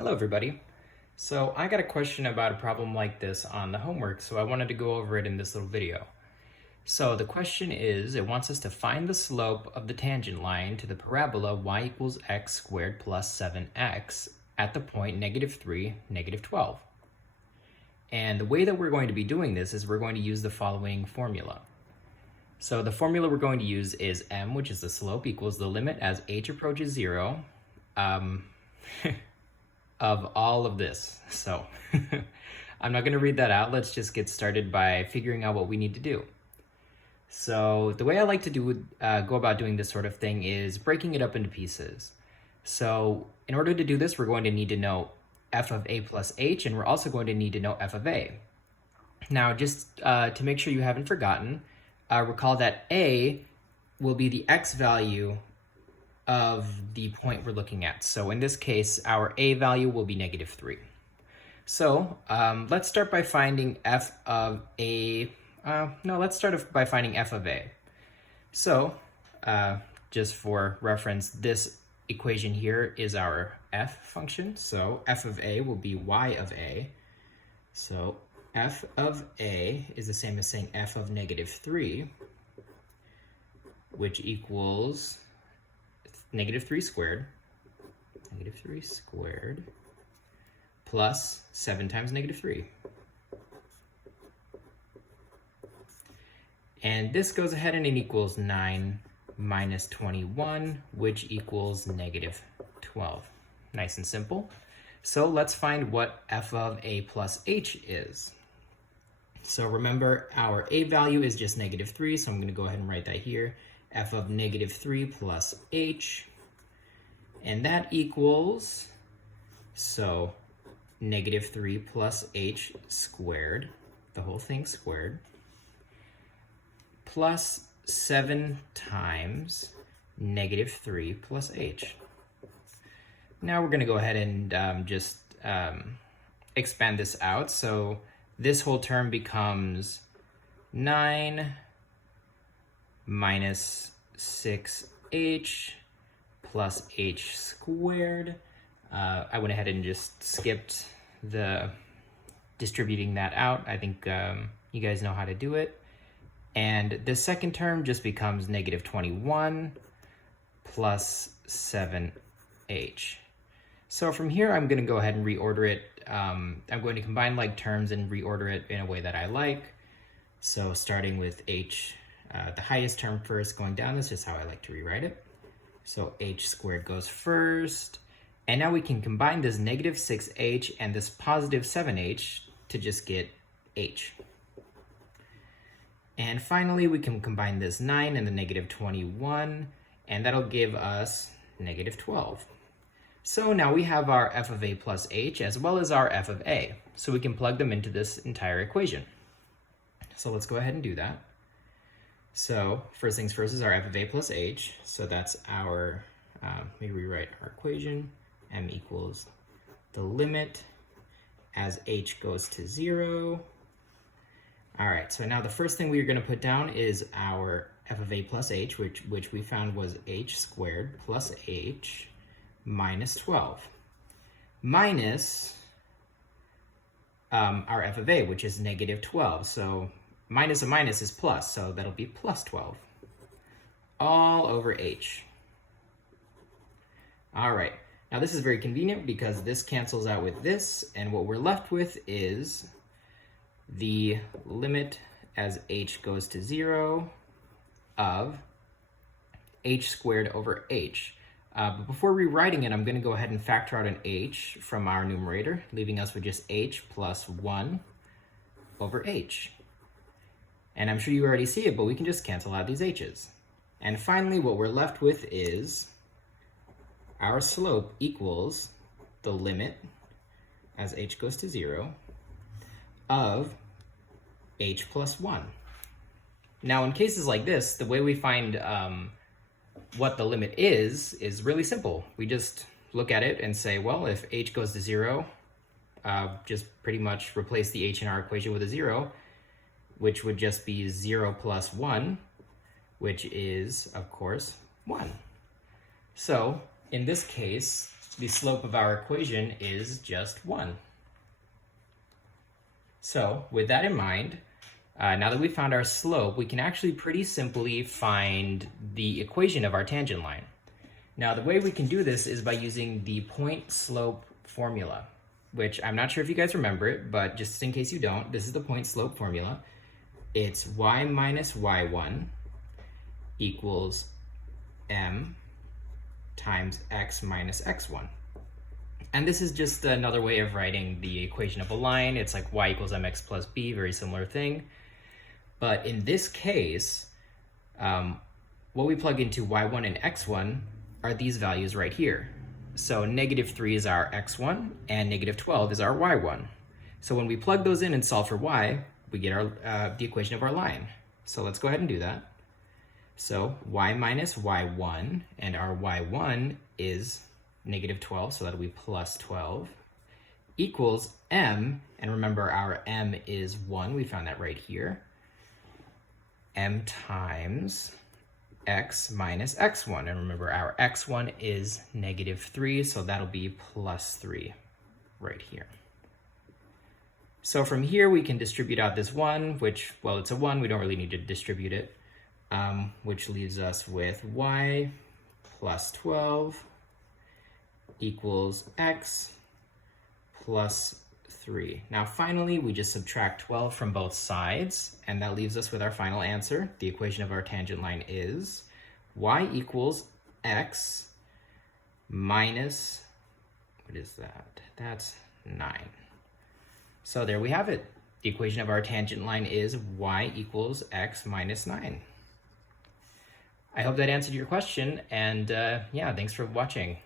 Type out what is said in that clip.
Hello everybody. So I got a question about a problem like this on the homework, so I wanted to go over it in this little video. So the question is, it wants us to find the slope of the tangent line to the parabola y equals x squared plus 7x at the point -3, -12. And the way that we're going to be doing this is we're going to use the following formula. So the formula we're going to use is m, which is the slope, equals the limit as h approaches 0, of all of this. So I'm not going to read that out. Let's just get started by figuring out what we need to do. So the way I like to go about doing this sort of thing is breaking it up into pieces. So in order to do this, we're going to need to know f of a plus h, and we're also going to need to know f of a. Now, just to make sure you haven't forgotten, recall that a will be the x value of the point we're looking at. So in this case, our a value will be -3. So let's start by finding f of a. Let's start by finding f of a. So just for reference, this equation here is our f function. So f of a will be y of a. So f of a is the same as saying f of -3, which equals -3 squared, -3 squared, plus 7 times -3. And this goes ahead and it equals 9 minus 21, which equals -12. Nice and simple. So let's find what f of a plus h is. So remember, our a value is just -3, so I'm going to go ahead and write that here. F of -3 plus h, and that equals, so -3 plus h squared, the whole thing squared, plus 7 times -3 plus h. Now we're going to go ahead and just expand this out. So this whole term becomes 9 minus 6h plus h squared. I went ahead and just skipped the distributing that out. I think you guys know how to do it. And the second term just becomes -21 plus 7h. So from here, I'm going to go ahead and reorder it. I'm going to combine like terms and reorder it in a way that I like. So starting with h, the highest term first, going down, this is how I like to rewrite it. So h squared goes first. And now we can combine this -6h and this positive 7h to just get h. And finally, we can combine this 9 and the -21, and that'll give us -12. So now we have our f of a plus h as well as our f of a. So we can plug them into this entire equation. So let's go ahead and do that. So first things first is our f of a plus h. So that's our, let me rewrite our equation. M equals the limit as h goes to 0. All right, so now the first thing we're going to put down is our f of a plus h, which we found was h squared plus h minus 12, minus our f of a, which is -12. So minus a minus is plus, so that'll be plus 12, all over h. All right, now this is very convenient because this cancels out with this, and what we're left with is the limit as h goes to 0 of h squared over h. But before rewriting it, I'm going to go ahead and factor out an h from our numerator, leaving us with just h plus 1 over h. And I'm sure you already see it, but we can just cancel out these h's. And finally, what we're left with is our slope equals the limit as h goes to 0 of h plus 1. Now, in cases like this, the way we find what the limit is really simple. We just look at it and say, well, if h goes to 0, just pretty much replace the h in our equation with a 0, which would just be 0 plus 1, which is, of course, 1. So in this case, the slope of our equation is just 1. So with that in mind, now that we've found our slope, we can actually pretty simply find the equation of our tangent line. Now the way we can do this is by using the point slope formula, which I'm not sure if you guys remember it, but just in case you don't, this is the point slope formula. It's y minus y1 equals m times x minus x1. And this is just another way of writing the equation of a line. It's like y equals mx plus b, very similar thing. But in this case, what we plug into y1 and x1 are these values right here. So -3 is our x1 and -12 is our y1. So when we plug those in and solve for y, we get our the equation of our line. So let's go ahead and do that. So y minus y1, and our y1 is -12, so that'll be plus 12, equals m, and remember our m is 1, we found that right here, m times x minus x1, and remember our x1 is -3, so that'll be plus 3 right here. So from here we can distribute out this 1, which, well, it's a 1, we don't really need to distribute it, which leaves us with y plus 12 equals x plus 3. Now finally, we just subtract 12 from both sides, and that leaves us with our final answer. The equation of our tangent line is y equals x minus, what is that? That's 9. So there we have it. The equation of our tangent line is y equals x minus 9. I hope that answered your question, and yeah, thanks for watching.